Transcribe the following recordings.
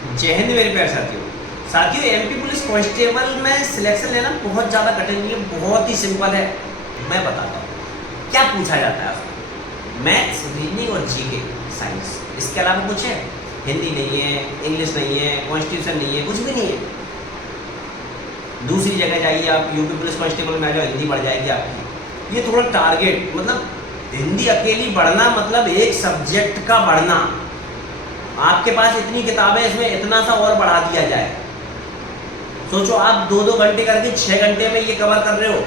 जय हिंद मेरे प्यारे साथियों। एमपी पुलिस कांस्टेबल में सिलेक्शन लेना बहुत ज़्यादा कठिन नहीं है, बहुत ही सिंपल है। मैं बताता हूँ क्या पूछा जाता है आपको। मैथ्स, रीजनिंग और जीके, साइंस, इसके अलावा कुछ है? हिंदी नहीं है, इंग्लिश नहीं है, कॉन्स्टिट्यूशन नहीं है, कुछ भी नहीं है। दूसरी जगह जाइए आप, यूपी पुलिस कांस्टेबल में आ जाओ, हिंदी बढ़ जाएगी आपकी। ये थोड़ा टारगेट, मतलब हिंदी अकेली बढ़ना मतलब एक सब्जेक्ट का बढ़ना। आपके पास इतनी किताबें, इसमें इतना सा और बढ़ा दिया जाए। सोचो आप 2-2 घंटे करके 6 घंटे में ये कवर कर रहे हो।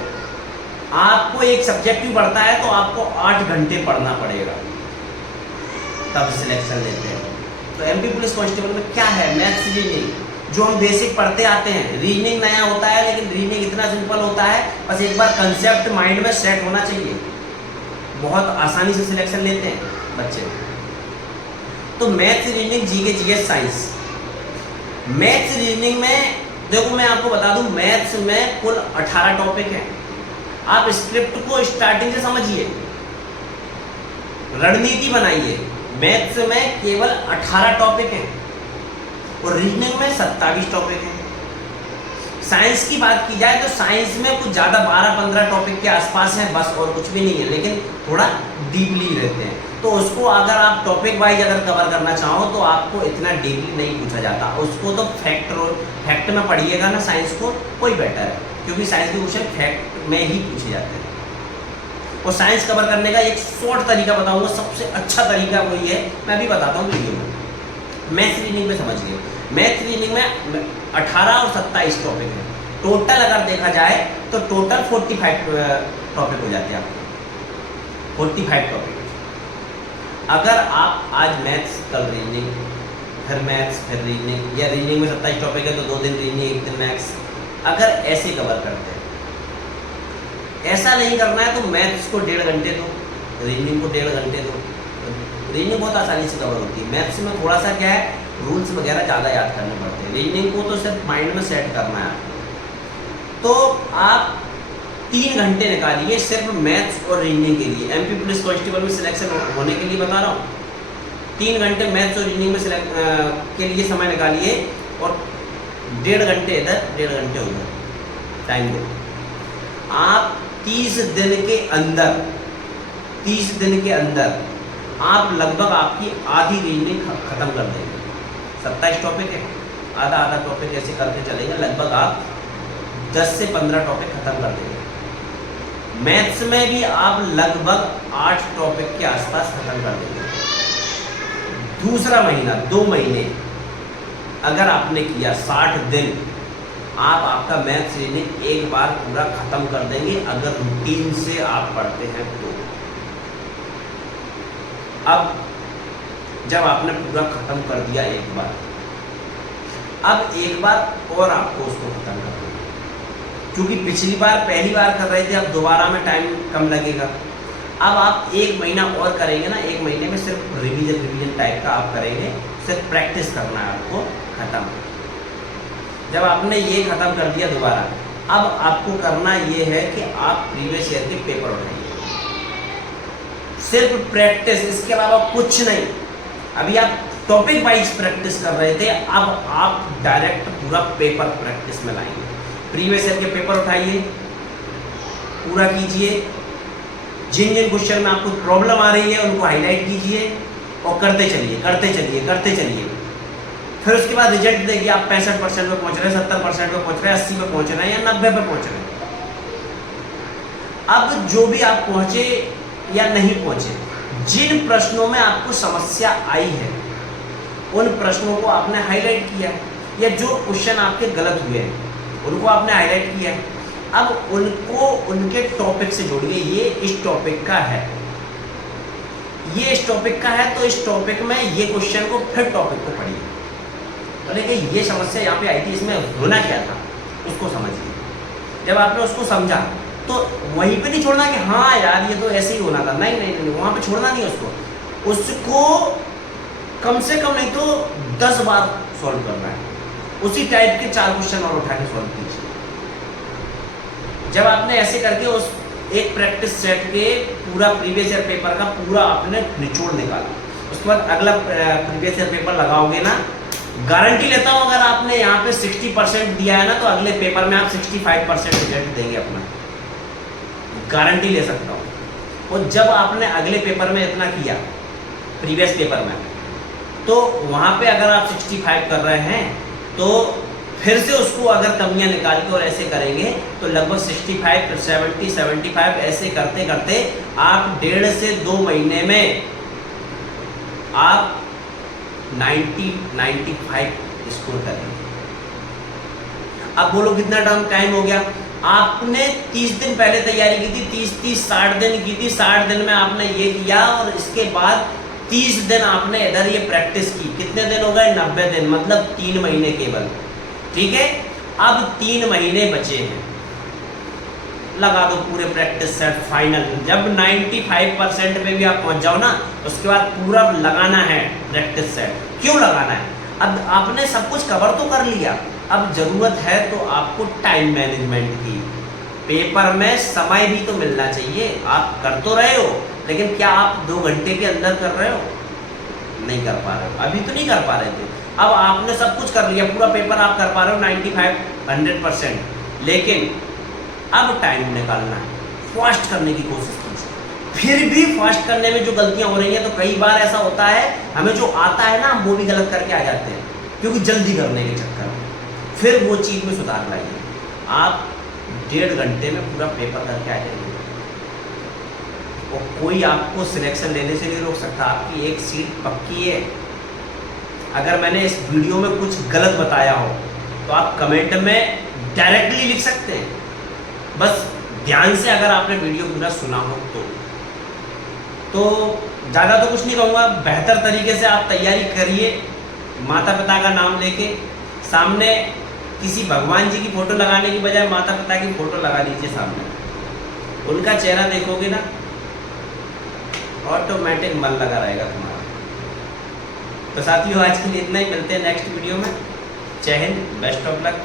आपको एक सब्जेक्ट भी बढ़ता है तो आपको 8 घंटे पढ़ना पड़ेगा, तब सिलेक्शन लेते हैं। तो एमपी पुलिस कांस्टेबल में क्या है? मैथ्स, रीजनिंग जो हम बेसिक पढ़ते आते हैं। रीजनिंग नया होता है, लेकिन रीजनिंग इतना सिंपल होता है, बस एक बार कंसेप्ट माइंड में सेट होना चाहिए। बहुत आसानी से सिलेक्शन लेते हैं बच्चे। तो maths, reasoning, GK, GS, science. Maths reasoning में देखो मैं आपको बता दूं, मैथ्स में कुल 18 टॉपिक हैं। आप स्क्रिप्ट को स्टार्टिंग से समझिए, रणनीति बनाइए। मैथ्स में केवल 18 टॉपिक हैं और रीजनिंग में 27 टॉपिक हैं। साइंस की बात की जाए तो साइंस में कुछ ज़्यादा 12-15 टॉपिक के आसपास हैं, बस, और कुछ भी नहीं है, लेकिन थोड़ा डीपली रहते हैं। तो उसको अगर आप टॉपिक वाइज अगर कवर करना चाहो तो आपको इतना डीपली नहीं पूछा जाता। उसको तो फैक्ट में पढ़िएगा ना साइंस को, कोई बेटर है, क्योंकि साइंस के क्वेश्चन फैक्ट में ही पूछे जाते हैं। और साइंस कवर करने का एक शॉर्ट तरीका बताऊंगा, सबसे अच्छा तरीका वही है, मैं भी बताता हूँ वीडियो में। मैथ्स रीजनिंग में समझिए, मैथ्स रीजनिंग में 18 और 27 टॉपिक है। टोटल अगर देखा जाए तो टोटल 45 टॉपिक हो जाते हैं आपको, 45 टॉपिक। अगर आप आज मैथ्स, कल रीजनिंग, फिर मैथ्स, फिर रीजनिंग, या रीजनिंग में 27 टॉपिक है तो 2 दिन रीजनिंग, 1 दिन मैथ्स, अगर ऐसे कवर करते हैं। ऐसा नहीं करना है तो मैथ्स को 1.5 घंटे दो, रीजनिंग को 1.5 घंटे दो। रीजनिंग बहुत आसानी से कवर होती है। मैथ्स में थोड़ा सा क्या है, रूल्स वगैरह ज़्यादा याद करने पड़ते हैं। रीजनिंग को तो सिर्फ माइंड में सेट करना है आपको। तो आप 3 घंटे निकालिए सिर्फ मैथ्स और रीजनिंग के लिए। एमपी पुलिस कांस्टेबल में सिलेक्शन होने के लिए बता रहा हूँ। 3 घंटे मैथ्स और रीजनिंग में के लिए समय निकालिए और 1.5 घंटे इधर, 1.5 घंटे उधर टाइम दो। आप 30 दिन के अंदर, 30 दिन के अंदर आप लगभग आपकी आधी रीजनिंग खत्म कर देंगे। 27 टॉपिक है, आधा आधा टॉपिक ऐसे करते चलेंगे, लगभग आप 10 से 15 टॉपिक खत्म कर देंगे। मैथ्स में भी आप लगभग 8 टॉपिक के आसपास खत्म कर देंगे। दूसरा महीना, 2 महीने अगर आपने किया, 60 दिन आप आपका मैथ्स रीजनिंग एक बार पूरा खत्म कर देंगे, अगर रूटीन से आप पढ़ते हैं तो। अब जब आपने पूरा खत्म कर दिया एक बार, अब एक बार और आपको उसको खत्म कर देना, क्योंकि पिछली बार पहली बार कर रहे थे, अब दोबारा में टाइम कम लगेगा। अब आप 1 महीना और करेंगे ना, 1 महीने में सिर्फ रिवीजन टाइप का आप करेंगे, सिर्फ प्रैक्टिस करना है आपको, खत्म। जब आपने ये खत्म कर दिया दोबारा, अब आपको करना ये है कि आप प्रीवियस ईयर के पेपर उठाइए, सिर्फ प्रैक्टिस, इसके अलावा कुछ नहीं। अभी आप टॉपिक वाइज प्रैक्टिस कर रहे थे, अब आप डायरेक्ट पूरा पेपर प्रैक्टिस में लाएंगे। प्रीवियस ईयर के पेपर उठाइए, पूरा कीजिए, जिन जिन क्वेश्चन में आपको प्रॉब्लम आ रही है उनको हाईलाइट कीजिए और करते चलिए, करते चलिए, करते चलिए। फिर उसके बाद रिजल्ट देखिए, आप 65% पे पहुंच रहे हैं, 70% पे पहुंच रहे हैं, 80 पे पहुंच रहे हैं या 90 पे पहुंच रहे हैं। अब जो भी आप पहुंचे या नहीं पहुंचे, जिन प्रश्नों में आपको समस्या आई है उन प्रश्नों को आपने हाईलाइट किया है, या जो क्वेश्चन आपके गलत हुए हैं उनको आपने हाईलाइट किया है। अब उनको उनके टॉपिक से जोड़िए। ये इस टॉपिक का है, ये इस टॉपिक का है, तो इस टॉपिक में ये क्वेश्चन को फिर टॉपिक को पढ़िए। तो देखिए ये समस्या यहाँ पे आई थी, इसमें होना क्या था उसको समझिए। जब आपने उसको समझा तो वहीं पे नहीं छोड़ना कि हाँ यार ये तो ऐसे ही होना था, नहीं नहीं नहीं, वहाँ पे छोड़ना नहीं उसको कम से कम नहीं तो 10 बार सॉल्व करना है। उसी टाइप के 4 क्वेश्चन और उठा के सॉल्व कीजिए। जब आपने ऐसे करके उस एक प्रैक्टिस सेट के पूरा प्रीवियस ईयर पेपर का पूरा आपने निचोड़ निकाला, उसके बाद अगला प्रीवियस ईयर पेपर लगाओगे ना, गारंटी लेता हूं अगर आपने यहाँ पे 60% दिया है ना तो अगले पेपर में आप 65% रिजल्ट देंगे अपना, गारंटी ले सकता हूँ। और जब आपने अगले पेपर में इतना किया प्रीवियस पेपर में, तो वहाँ पे अगर आप 65 कर रहे हैं तो फिर से उसको अगर कमियां निकाल के और ऐसे करेंगे तो लगभग 65, 70, 75 ऐसे करते करते आप 1.5 से 2 महीने में आप 90, 95 स्कोर करेंगे। अब बोलो कितना टाइम हो गया? आपने 30 दिन पहले तैयारी की थी, 30, 60 दिन की थी, 60 दिन में आपने ये किया और इसके बाद 30 दिन आपने इधर ये प्रैक्टिस की। कितने दिन हो गए? 90 दिन, मतलब 3 महीने केवल। ठीक है, अब 3 महीने बचे हैं, लगा दो पूरे प्रैक्टिस सेट फाइनल। जब 95% पे भी आप पहुंच जाओ ना, उसके बाद पूरा लगाना है प्रैक्टिस सेट। क्यों लगाना है? अब आपने सब कुछ कवर तो कर लिया, अब जरूरत है तो आपको टाइम मैनेजमेंट की। पेपर में समय भी तो मिलना चाहिए। आप कर तो रहे हो, लेकिन क्या आप 2 घंटे के अंदर कर रहे हो? नहीं कर पा रहे हो, अभी तो नहीं कर पा रहे थे। अब आपने सब कुछ कर लिया, पूरा पेपर आप कर पा रहे हो 95, 100%, लेकिन अब टाइम निकालना है, फास्ट करने की कोशिश कीजिए। फिर भी फास्ट करने में जो गलतियां हो रही हैं, तो कई बार ऐसा होता है हमें जो आता है ना, हम वो भी गलत करके आ जाते हैं, क्योंकि जल्दी करने के चक्कर में। फिर वो चीज़ में सुधार लाइए। आप 1.5 घंटे में पूरा पेपर करके आ जाएंगे और कोई आपको सिलेक्शन लेने से नहीं रोक सकता। आपकी एक सीट पक्की है। अगर मैंने इस वीडियो में कुछ गलत बताया हो तो आप कमेंट में डायरेक्टली लिख सकते हैं, बस ध्यान से अगर आपने वीडियो पूरा सुना हो तो ज़्यादा तो कुछ नहीं कहूँगा। बेहतर तरीके से आप तैयारी करिए, माता पिता का नाम लेके। सामने किसी भगवान जी की फ़ोटो लगाने की बजाय माता पिता की फ़ोटो लगा लीजिए सामने, उनका चेहरा देखोगे ना, ऑटोमेटिक मन लगा रहेगा तुम्हारा। तो साथियों, आज के लिए इतना ही, मिलते हैं नेक्स्ट वीडियो में। जय हिंद, बेस्ट ऑफ लक।